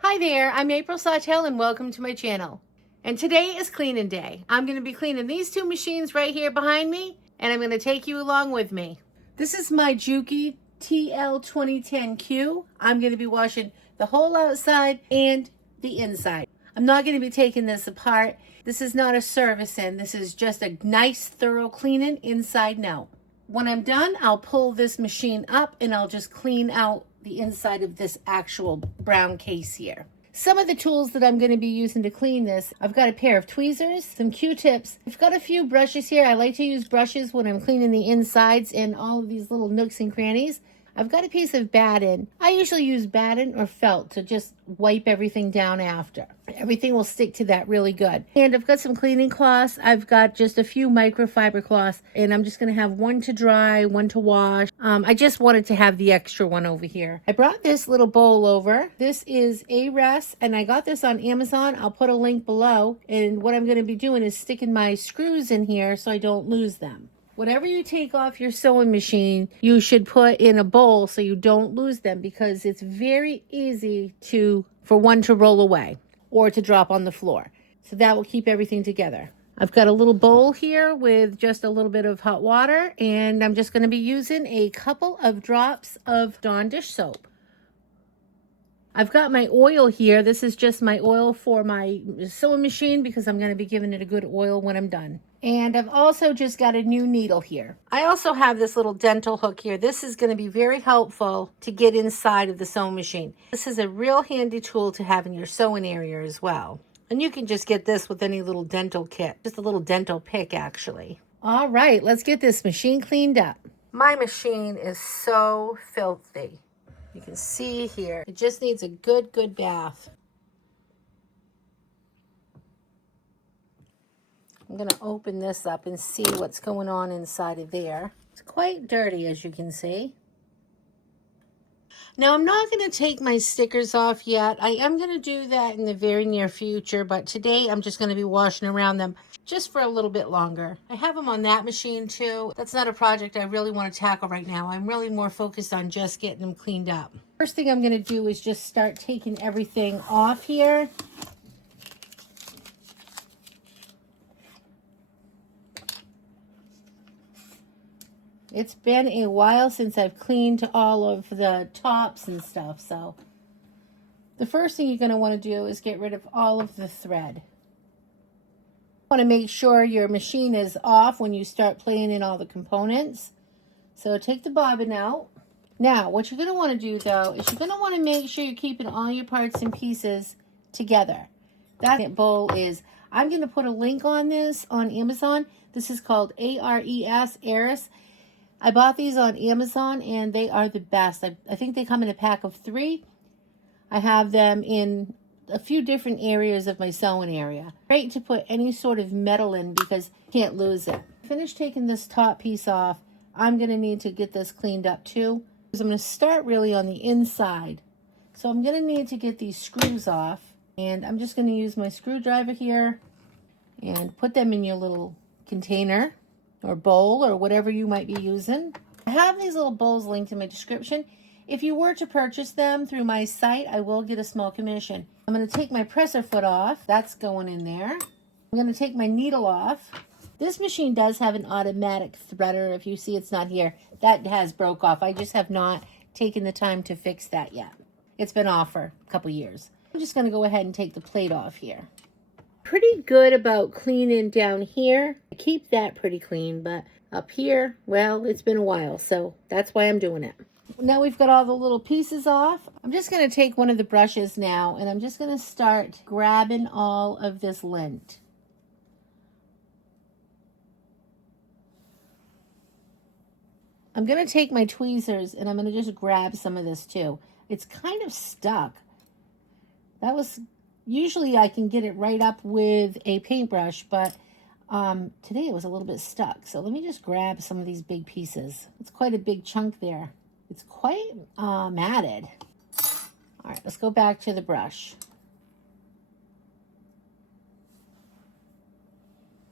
Hi there, I'm April Sawtell and welcome to my channel. And today is cleaning day. I'm going to be cleaning these two machines right here behind me, and I'm going to take you along with me. This is my Juki TL2010Q. I'm going to be washing the whole outside and the inside. I'm not going to be taking this apart. This is not a service in. This is just a nice thorough cleaning inside and out. When I'm done, I'll pull this machine up and I'll just clean out the inside of this actual brown case here. Some of the tools that I'm going to be using to clean this, I've got a pair of tweezers, some Q-tips. I've got a few brushes here. I like to use brushes when I'm cleaning the insides and all of these little nooks and crannies. I've got a piece of batten. I usually use batten or felt to just wipe everything down after. Everything will stick to that really good. And I've got some cleaning cloths. I've got just a few microfiber cloths, and I'm just going to have one to dry, one to wash. I just wanted to have the extra one over here. I brought this little bowl over. This is a rest, and I got this on Amazon. I'll put a link below. And what I'm going to be doing is sticking my screws in here so I don't lose them. Whatever you take off your sewing machine, you should put in a bowl so you don't lose them, because it's very easy for one to roll away or to drop on the floor. So that will keep everything together. I've got a little bowl here with just a little bit of hot water, and I'm just going to be using a couple of drops of Dawn dish soap. I've got my oil here. This is just my oil for my sewing machine because I'm going to be giving it a good oil when I'm done. And I've also just got a new needle here. I also have this little dental hook here. This is going to be very helpful to get inside of the sewing machine. This is a real handy tool to have in your sewing area as well. And you can just get this with any little dental kit. Just a little dental pick, actually. All right, let's get this machine cleaned up. My machine is so filthy. You can see here, it just needs a good bath. I'm going to open this up and see what's going on inside of there. It's quite dirty, as you can see. Now, I'm not going to take my stickers off yet. I am going to do that in the very near future, but today I'm just going to be washing around them just for a little bit longer. I have them on that machine too. That's not a project I really want to tackle right now. I'm really more focused on just getting them cleaned up. First thing I'm going to do is just start taking everything off here. It's been a while since I've cleaned all of the tops and stuff, so the first thing you're going to want to do is get rid of all of the thread. You want to make sure your machine is off when you start playing in all the components. So take the bobbin out. Now, what you're going to want to do, though, is you're going to want to make sure you're keeping all your parts and pieces together. That bowl is, I'm going to put a link on this on Amazon. This is called Ares. I bought these on Amazon, and they are the best. I think they come in a pack of 3. I have them in a few different areas of my sewing area. Great to put any sort of metal in because you can't lose it. Finish taking this top piece off. I'm going to need to get this cleaned up too, because I'm going to start really on the inside. So I'm going to need to get these screws off, and I'm just going to use my screwdriver here and put them in your little container or bowl or whatever you might be using. I have these little bowls linked in my description. If you were to purchase them through my site, I will get a small commission. I'm going to take my presser foot off. That's going in there. I'm going to take my needle off. This machine does have an automatic threader. If you see it's not here, that has broke off. I just have not taken the time to fix that yet. It's been off for a couple years. I'm just going to go ahead and take the plate off here. Pretty good about cleaning down here. I keep that pretty clean, but up here, well, it's been a while, so that's why I'm doing it. Now we've got all the little pieces off. I'm just going to take one of the brushes now, and I'm just going to start grabbing all of this lint. I'm going to take my tweezers, and I'm going to just grab some of this too. It's kind of stuck. Usually I can get it right up with a paintbrush, but today it was a little bit stuck. So let me just grab some of these big pieces. It's quite a big chunk there. It's quite matted. All right, let's go back to the brush.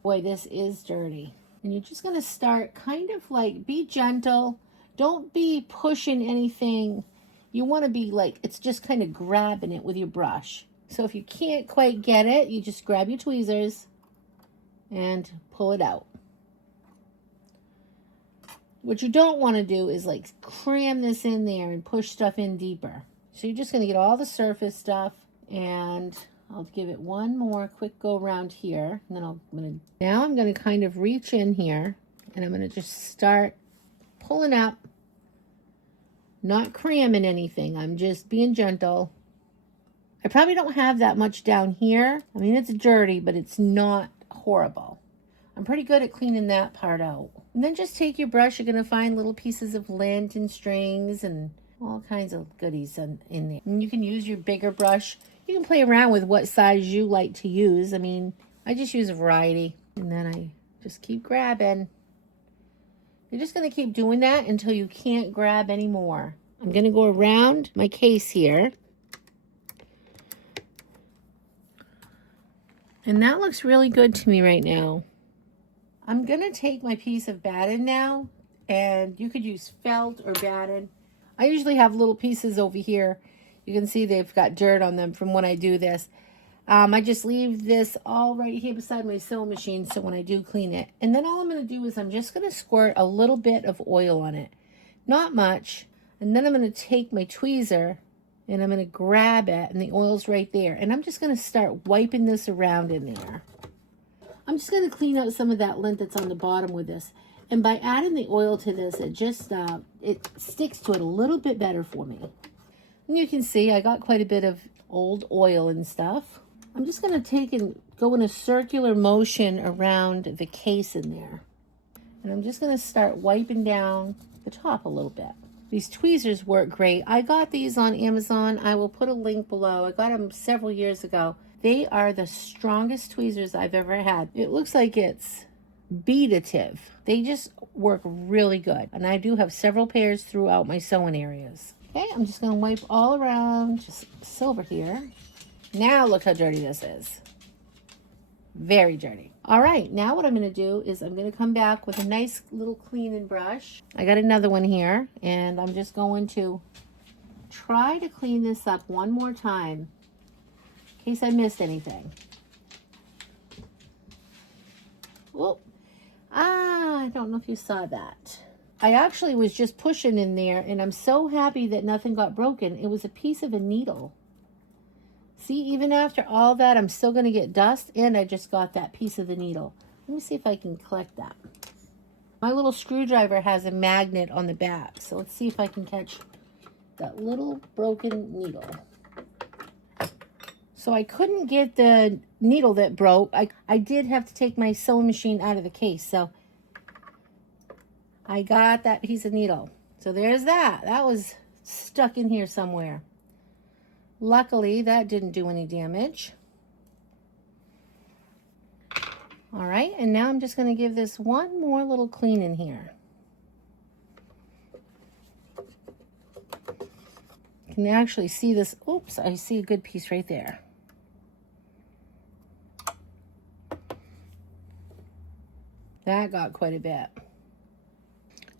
Boy, this is dirty. And you're just going to start kind of like, be gentle. Don't be pushing anything you want to be like, it's just kind of grabbing it with your brush. So if you can't quite get it, you just grab your tweezers and pull it out. What you don't want to do is like cram this in there and push stuff in deeper. So you're just going to get all the surface stuff, and I'll give it one more quick go around here. And then I'm going to kind of reach in here, and I'm going to just start pulling up, not cramming anything. I'm just being gentle. I probably don't have that much down here. I mean, it's dirty, but it's not horrible. I'm pretty good at cleaning that part out. And then just take your brush. You're going to find little pieces of lint and strings and all kinds of goodies in there. And you can use your bigger brush. You can play around with what size you like to use. I mean, I just use a variety. And then I just keep grabbing. You're just going to keep doing that until you can't grab anymore. I'm going to go around my case here. And that looks really good to me right now. I'm going to take my piece of batten now, and you could use felt or batten. I usually have little pieces over here. You can see they've got dirt on them from when I do this. I just leave this all right here beside my sewing machine so when I do clean it. And then all I'm going to do is I'm just going to squirt a little bit of oil on it. Not much. And then I'm going to take my tweezer and I'm going to grab it, and the oil's right there. And I'm just going to start wiping this around in there. I'm just going to clean out some of that lint that's on the bottom with this. And by adding the oil to this, it just it sticks to it a little bit better for me. And you can see I got quite a bit of old oil and stuff. I'm just going to take and go in a circular motion around the case in there. And I'm just going to start wiping down the top a little bit. These tweezers work great. I got these on Amazon. I will put a link below. I got them several years ago. They are the strongest tweezers I've ever had. It looks like it's beadative. They just work really good. And I do have several pairs throughout my sewing areas. Okay, I'm just going to wipe all around. Just silver here. Now look how dirty this is. Very dirty. All right, now what I'm going to do is I'm going to come back with a nice little cleaning brush. I got another one here, and I'm just going to try to clean this up one more time in case I missed anything. Whoop. I don't know if you saw that. I actually was just pushing in there, and I'm so happy that nothing got broken. It was a piece of a needle. See, even after all that, I'm still going to get dust, and I just got that piece of the needle. Let me see if I can collect that. My little screwdriver has a magnet on the back, so let's see if I can catch that little broken needle. So I couldn't get the needle that broke. I did have to take my sewing machine out of the case, so I got that piece of needle. So there's that. That was stuck in here somewhere. Luckily, that didn't do any damage. All right, and now I'm just going to give this one more little clean in here. You can actually see this. Oops, I see a good piece right there. That got quite a bit.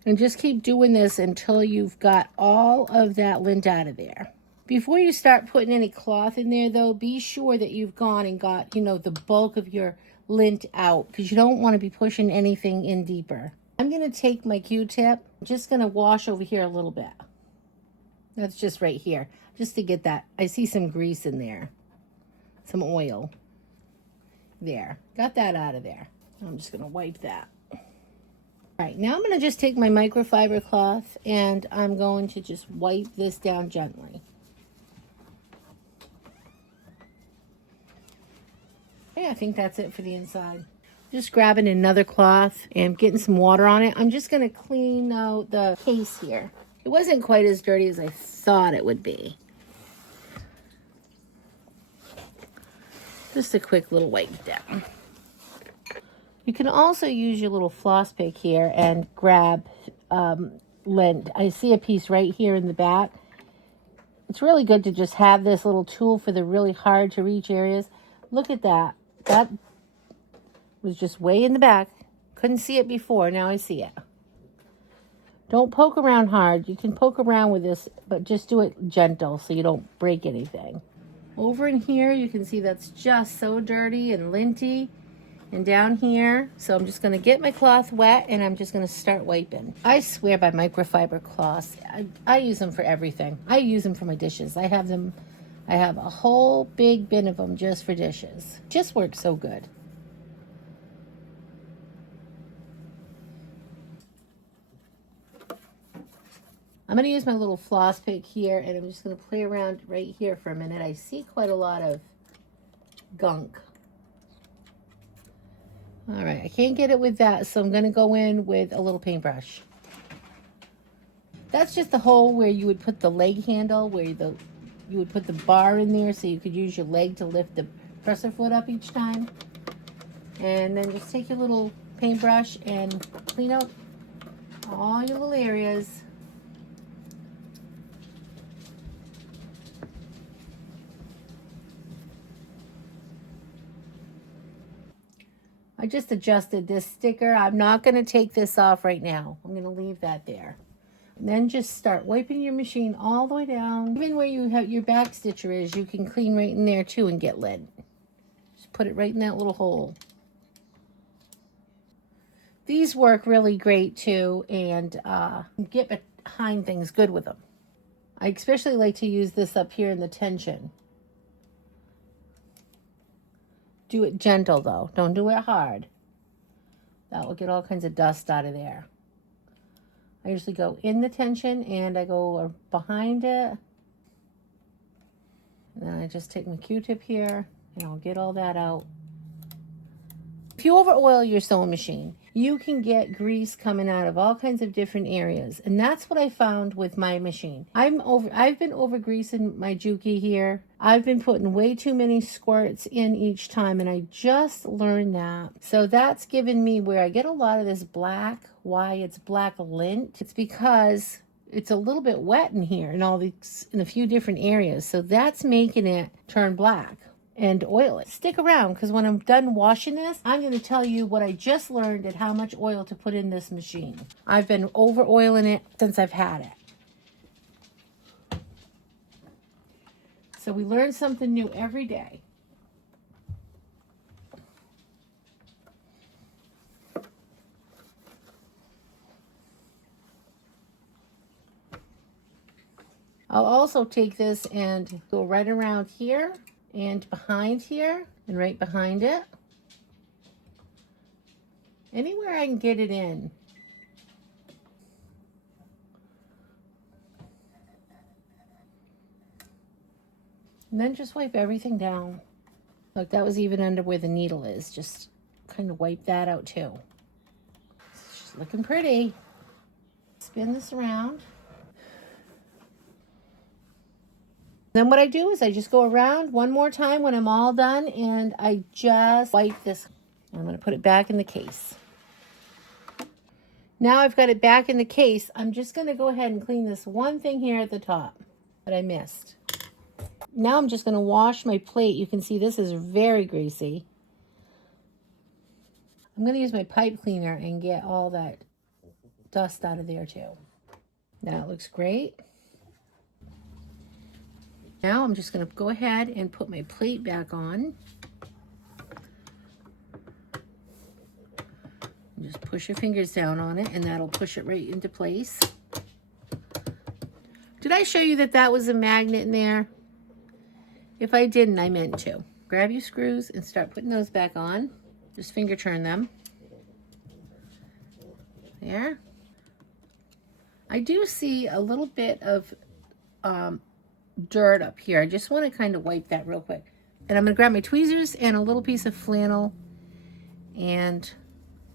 And just keep doing this until you've got all of that lint out of there. Before you start putting any cloth in there, though, be sure that you've gone and got, the bulk of your lint out, because you don't want to be pushing anything in deeper. I'm going to take my Q-tip. I'm just going to wash over here a little bit. That's just right here, just to get that. I see some grease in there, some oil. There, got that out of there. I'm just going to wipe that. All right, now I'm going to just take my microfiber cloth, and I'm going to just wipe this down gently. Okay, I think that's it for the inside. Just grabbing another cloth and getting some water on it. I'm just going to clean out the case here. It wasn't quite as dirty as I thought it would be. Just a quick little wipe down. You can also use your little floss pick here and grab lint. I see a piece right here in the back. It's really good to just have this little tool for the really hard to reach areas. Look at that. That was just way in the back. Couldn't see it before. Now I see it. Don't poke around hard. You can poke around with this, but just do it gentle so you don't break anything. Over in here, you can see that's just so dirty and linty. And down here, so I'm just gonna get my cloth wet and I'm just gonna start wiping. I swear by microfiber cloths. I use them for everything. I use them for my dishes. I have a whole big bin of them just for dishes. Just works so good. I'm going to use my little floss pick here, and I'm just going to play around right here for a minute. I see quite a lot of gunk. All right, I can't get it with that, so I'm going to go in with a little paintbrush. That's just the hole where you would put the leg handle, where you would put the bar in there so you could use your leg to lift the presser foot up each time. And then just take your little paintbrush and clean out all your little areas. I just adjusted this sticker. I'm not going to take this off right now. I'm going to leave that there. And then just start wiping your machine all the way down. Even where you have your back stitcher is, you can clean right in there too and get lint. Just put it right in that little hole. These work really great too, and get behind things good with them. I especially like to use this up here in the tension. Do it gentle though. Don't do it hard. That will get all kinds of dust out of there. I usually go in the tension and I go behind it. And then I just take my Q-tip here and I'll get all that out. If you over oil your sewing machine, you can get grease coming out of all kinds of different areas. And that's what I found with my machine. I've been over greasing my Juki here. I've been putting way too many squirts in each time, and I just learned that. So that's given me where I get a lot of this black. Why it's black lint? It's because it's a little bit wet in here in a few different areas. So that's making it turn black and oil it. Stick around, because when I'm done washing this, I'm going to tell you what I just learned and how much oil to put in this machine. I've been over oiling it since I've had it. So we learn something new every day. I'll also take this and go right around here and behind here and right behind it. Anywhere I can get it in. And then just wipe everything down. Look, that was even under where the needle is. Just kind of wipe that out too. It's just looking pretty. Spin this around. Then what I do is I just go around one more time when I'm all done, and I just wipe this. I'm going to put it back in the case. Now I've got it back in the case. I'm just going to go ahead and clean this one thing here at the top that I missed. Now I'm just going to wash my plate. You can see this is very greasy. I'm going to use my pipe cleaner and get all that dust out of there too. That looks great. Now I'm just going to go ahead and put my plate back on. Just push your fingers down on it and that'll push it right into place. Did I show you that that was a magnet in there? If I didn't, I meant to. Grab your screws and start putting those back on. Just finger turn them. There. I do see a little bit of dirt up here. I just want to kind of wipe that real quick. And I'm going to grab my tweezers and a little piece of flannel, and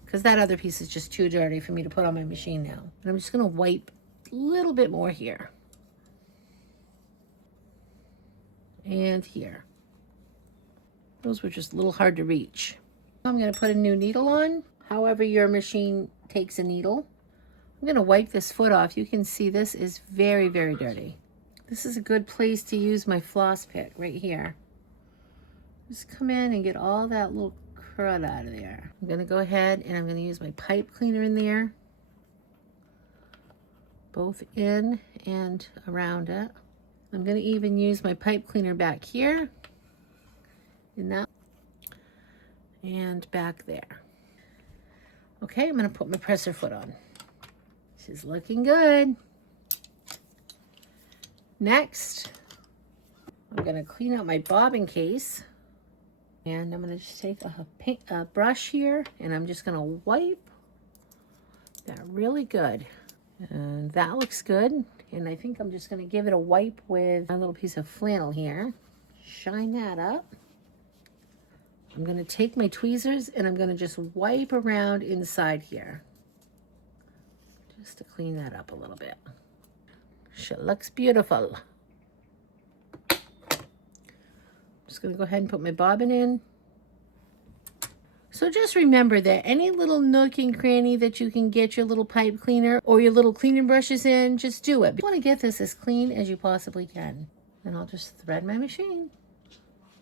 because that other piece is just too dirty for me to put on my machine now. And I'm just going to wipe a little bit more here. And here. Those were just a little hard to reach. I'm going to put a new needle on. However your machine takes a needle. I'm going to wipe this foot off. You can see this is very, very dirty. This is a good place to use my floss pick right here. Just come in and get all that little crud out of there. I'm going to go ahead and I'm going to use my pipe cleaner in there. both in and around it. I'm going to even use my pipe cleaner back here, in that, and back there. Okay, I'm going to put my presser foot on. This is looking good. Next, I'm going to clean out my bobbin case. And I'm going to just take a brush here, and I'm just going to wipe that really good. And that looks good. And I think I'm just going to give it a wipe with a little piece of flannel here. Shine that up. I'm going to take my tweezers and I'm going to just wipe around inside here. Just to clean that up a little bit. She looks beautiful. Just going to go ahead and put my bobbin in. So just remember that any little nook and cranny that you can get your little pipe cleaner or your little cleaning brushes in, just do it. You want to get this as clean as you possibly can. Then I'll just thread my machine.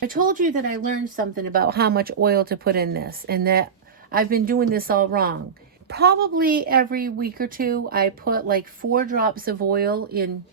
I told you that I learned something about how much oil to put in this, and that I've been doing this all wrong. Probably every week or two, I put like 4 drops of oil in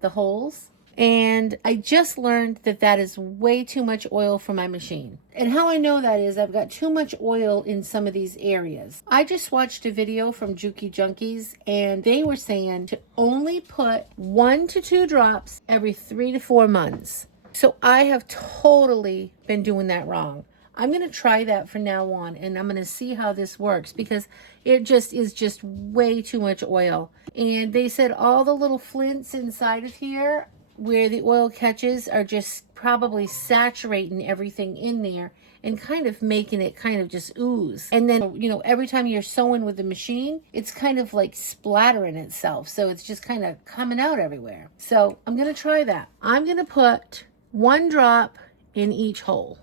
the holes. And I just learned that that is way too much oil for my machine. And how I know that is I've got too much oil in some of these areas. I just watched a video from Juki Junkies, and they were saying to only put 1 to 2 drops every 3 to 4 months. So I have totally been doing that wrong. I'm going to try that from now on, and I'm going to see how this works, because it just is just way too much oil. And they said all the little flints inside of here where the oil catches are just probably saturating everything in there and kind of making it kind of just ooze. And then, you know, every time you're sewing with the machine, it's kind of like splattering itself. So it's just kind of coming out everywhere. So I'm going to try that. I'm going to put 1 drop in each hole.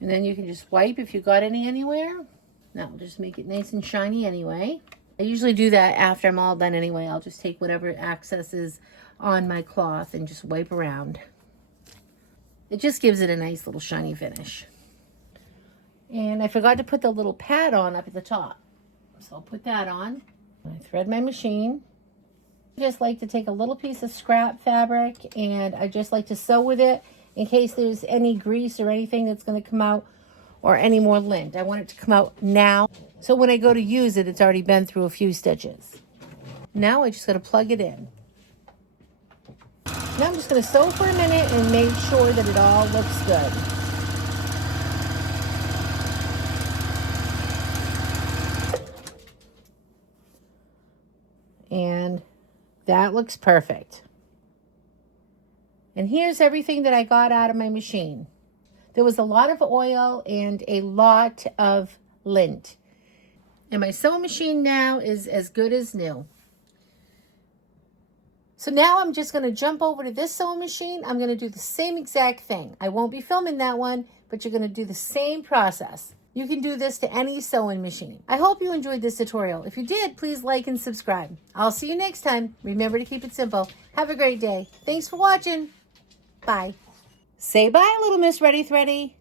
And then you can just wipe if you got any anywhere. Now, just make it nice and shiny anyway. I usually do that after I'm all done anyway. I'll just take whatever excess is on my cloth and just wipe around. It just gives it a nice little shiny finish. And I forgot to put the little pad on up at the top. So I'll put that on. I thread my machine. I just like to take a little piece of scrap fabric, and I just like to sew with it in case there's any grease or anything that's going to come out, or any more lint. I want it to come out now, so when I go to use it, it's already been through a few stitches. Now I just got to plug it in. Now I'm just going to sew for a minute and make sure that it all looks good. And that looks perfect. And here's everything that I got out of my machine. There was a lot of oil and a lot of lint. And my sewing machine now is as good as new. So now I'm just going to jump over to this sewing machine. I'm going to do the same exact thing. I won't be filming that one, but you're going to do the same process. You can do this to any sewing machine. I hope you enjoyed this tutorial. If you did, please like and subscribe. I'll see you next time. Remember to keep it simple. Have a great day. Thanks for watching. Bye. Say bye, little Miss Reddy Thready.